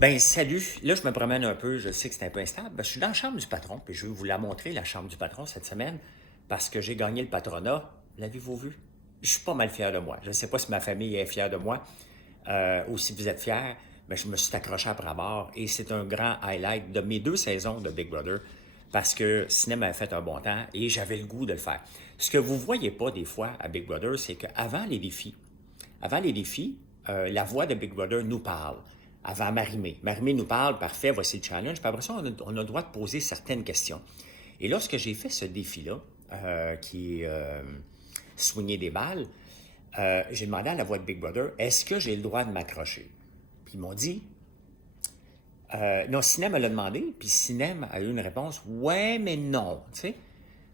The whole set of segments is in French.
Ben salut, là je me promène un peu, je sais que c'est un peu instable. Ben, je suis dans la chambre du patron, puis je vais vous la montrer, la chambre du patron, cette semaine, parce que j'ai gagné le patronat. L'avez-vous vu? Je suis pas mal fier de moi. Je ne sais pas si ma famille est fière de moi, ou si vous êtes fiers, mais je me suis accroché après bord, et c'est un grand highlight de mes 2 saisons de Big Brother, parce que Cinéma a fait un bon temps, et j'avais le goût de le faire. Ce que vous voyez pas des fois à Big Brother, c'est qu'avant les défis, la voix de Big Brother nous parle. Avant Marimé. Marimé nous parle, parfait, voici le challenge. Puis après ça, on a le droit de poser certaines questions. Et lorsque j'ai fait ce défi-là, qui est soigner des balles, j'ai demandé à la voix de Big Brother, est-ce que j'ai le droit de m'accrocher? Puis ils m'ont dit, non, Cinem l'a demandé, puis Cinem a eu une réponse, ouais, mais non, tu sais,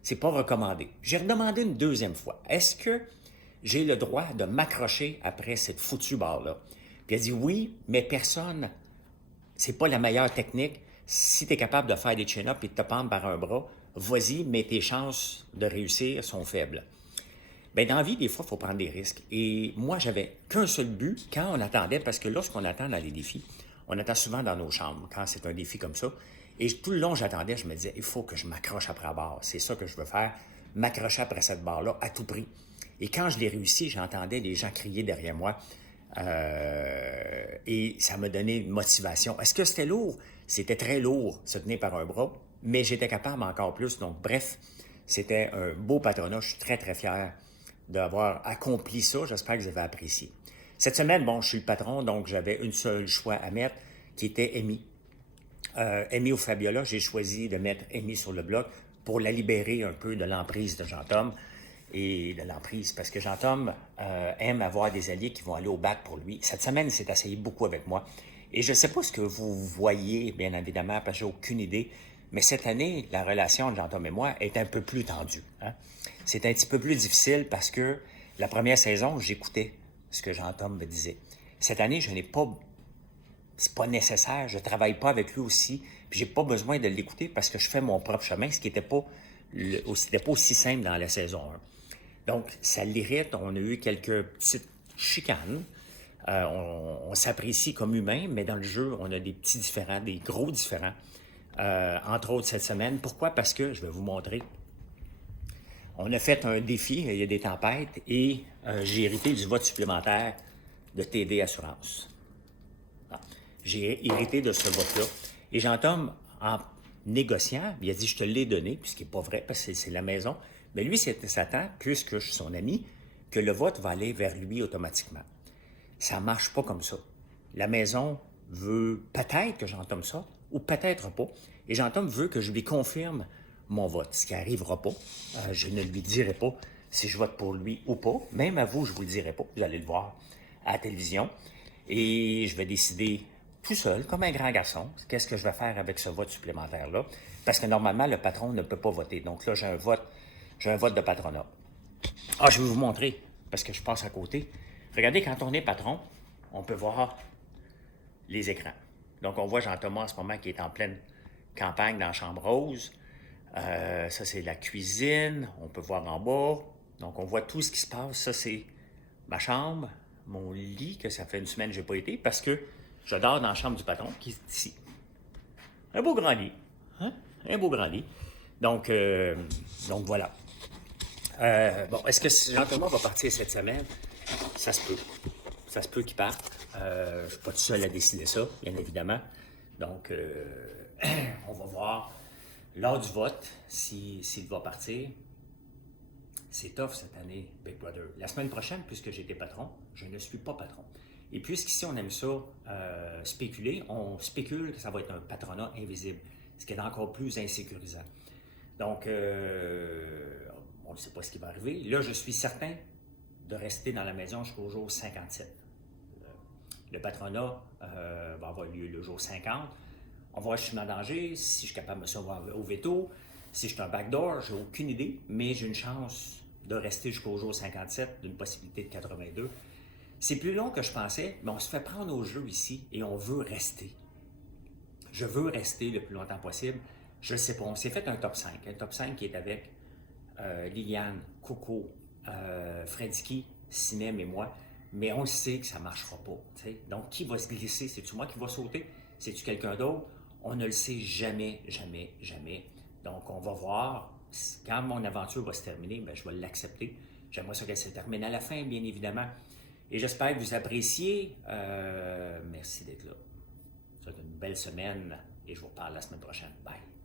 c'est pas recommandé. J'ai redemandé une deuxième fois, est-ce que j'ai le droit de m'accrocher après cette foutue barre-là? Puis elle dit oui, mais personne, c'est pas la meilleure technique. Si tu es capable de faire des chin-ups et de te pendre par un bras, vas-y, mais tes chances de réussir sont faibles. Ben, dans la vie, des fois, il faut prendre des risques. Et moi, j'avais qu'un seul but quand on attendait, parce que lorsqu'on attend dans les défis, on attend souvent dans nos chambres, quand c'est un défi comme ça. Et tout le long, j'attendais, je me disais, il faut que je m'accroche après la barre. C'est ça que je veux faire, m'accrocher après cette barre-là à tout prix. Et quand je l'ai réussi, j'entendais les gens crier derrière moi. Et ça m'a donné une motivation. Est-ce que c'était lourd? C'était très lourd, se tenir par un bras, mais j'étais capable encore plus. Donc, bref, c'était un beau patronat. Je suis très, très fier d'avoir accompli ça. J'espère que vous avez apprécié. Cette semaine, bon, je suis le patron, donc j'avais une seule choix à mettre, qui était Amy. Amy ou Fabiola, j'ai choisi de mettre Amy sur le bloc pour la libérer un peu de l'emprise de Jean-Tom et de l'emprise, parce que Jean-Tom aime avoir des alliés qui vont aller au bac pour lui. Cette semaine, il s'est essayé beaucoup avec moi. Et je ne sais pas ce que vous voyez, bien évidemment, parce que j'ai aucune idée, mais cette année, la relation de Jean-Tom et moi est un peu plus tendue. Hein? C'est un petit peu plus difficile parce que la première saison, j'écoutais ce que Jean-Tom me disait. Cette année, je n'ai pas... C'est pas nécessaire, je travaille pas avec lui aussi, puis j'ai pas besoin de l'écouter parce que je fais mon propre chemin, ce qui n'était pas, pas aussi simple dans la saison 1. Donc, ça l'irrite. On a eu quelques petites chicanes. On s'apprécie comme humain, mais dans le jeu, on a des petits différends, des gros différends. Entre autres cette semaine. Pourquoi? Parce que, je vais vous montrer, on a fait un défi, il y a des tempêtes, et j'ai hérité du vote supplémentaire de TD Assurance. Ah. J'ai hérité de ce vote-là. Et Jean-Tom, en négociant, il a dit, je te l'ai donné, puis ce qui n'est pas vrai, parce que c'est la maison. Mais lui, s'attend, puisque je suis son ami, que le vote va aller vers lui automatiquement. Ça ne marche pas comme ça. La maison veut peut-être que Jean-Tom sorte, ou peut-être pas. Et Jean-Tom veut que je lui confirme mon vote, ce qui n'arrivera pas. Je ne lui dirai pas si je vote pour lui ou pas. Même à vous, je ne vous le dirai pas. Vous allez le voir à la télévision. Et je vais décider tout seul, comme un grand garçon, qu'est-ce que je vais faire avec ce vote supplémentaire-là. Parce que normalement, le patron ne peut pas voter. Donc là, j'ai un vote de patronat. Ah, je vais vous montrer, parce que je passe à côté. Regardez, quand on est patron, on peut voir les écrans. Donc, on voit Jean-Thomas en ce moment qui est en pleine campagne dans la chambre rose. Ça, c'est la cuisine. On peut voir en bas. Donc, on voit tout ce qui se passe. Ça, c'est ma chambre, mon lit, que ça fait une semaine que je n'ai pas été, parce que je dors dans la chambre du patron, qui est ici. Un beau grand lit. Hein? Un beau grand lit. Donc voilà. Bon, est-ce que Jean-Thomas va partir cette semaine? Ça se peut. Ça se peut qu'il parte. Je ne suis pas tout seul à décider ça, bien évidemment. Donc, on va voir lors du vote s'il va partir. C'est tough cette année, Big Brother. La semaine prochaine, puisque j'étais patron, je ne suis pas patron. Et puisqu'ici, on aime ça spéculer, on spécule que ça va être un patronat invisible, ce qui est encore plus insécurisant. Donc, on ne sait pas ce qui va arriver. Là, je suis certain de rester dans la maison jusqu'au jour 57. Le patronat va avoir lieu le jour 50. On va voir si je suis en danger, si je suis capable de me sauver au veto, si je suis un backdoor, j'ai aucune idée, mais j'ai une chance de rester jusqu'au jour 57, d'une possibilité de 82. C'est plus long que je pensais, mais on se fait prendre au jeu ici et on veut rester. Je veux rester le plus longtemps possible. Je ne sais pas, on s'est fait un top 5. Un top 5 qui est avec Liliane, Coco, Frediki, Sinem et moi. Mais on le sait que ça ne marchera pas. T'sais. Donc, qui va se glisser? C'est-tu moi qui va sauter? C'est-tu quelqu'un d'autre? On ne le sait jamais, jamais, jamais. Donc, on va voir. Quand mon aventure va se terminer, ben, je vais l'accepter. J'aimerais ça qu'elle se termine à la fin, bien évidemment. Et j'espère que vous appréciez. Merci d'être là. Ça va être une belle semaine et je vous reparle la semaine prochaine. Bye.